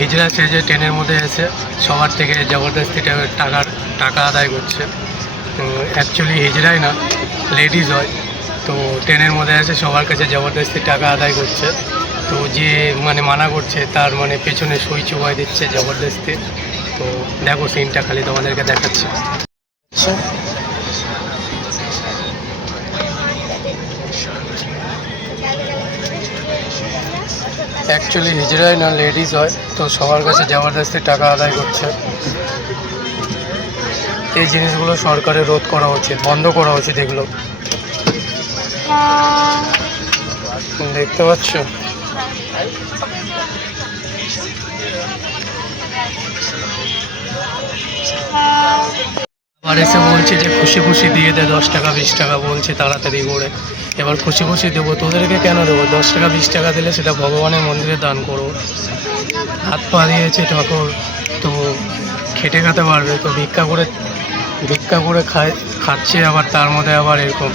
হিজড়া সেজে ট্রেনের মধ্যে এসে সবার থেকে জবরদস্তি টাকা আদায় করছে। তো অ্যাকচুয়ালি হিজড়াই না, লেডিস হয়। তো ট্রেনের মধ্যে এসে সবার কাছে জবরদস্তি টাকা আদায় করছে। তো যে মানে মানা করছে তার মানে পেছনে সুই চুবাই দিচ্ছে জবরদস্তি। তো দেখো সিনটা খালি তোমাদেরকে দেখাচ্ছি। অ্যাকচুয়ালি হিজড়াই না, লেডিস হয়। তো সবার কাছে জবরদস্তি টাকা আদায় করছে। এই জিনিসগুলো সরকারের রোধ করা উচিত, বন্ধ করা উচিত এগুলো। দেখতে পাচ্ছ? আবার এসে বলছে যে খুশি খুশি দিয়ে দে 10 টাকা 20 টাকা, বলছে তাড়াতাড়ি করে। এবার খুশি খুশি দেবো, তোদেরকে কেন দেবো? 10 টাকা 20 টাকা দিলে সেটা ভগবানের মন্দিরে দান করো। হাত পা দিয়েছে ঠাকুর, তো খেটে খেতে পারবে, তো ভিক্ষা করে খাচ্ছে, আবার তার মধ্যে আবার এরকম।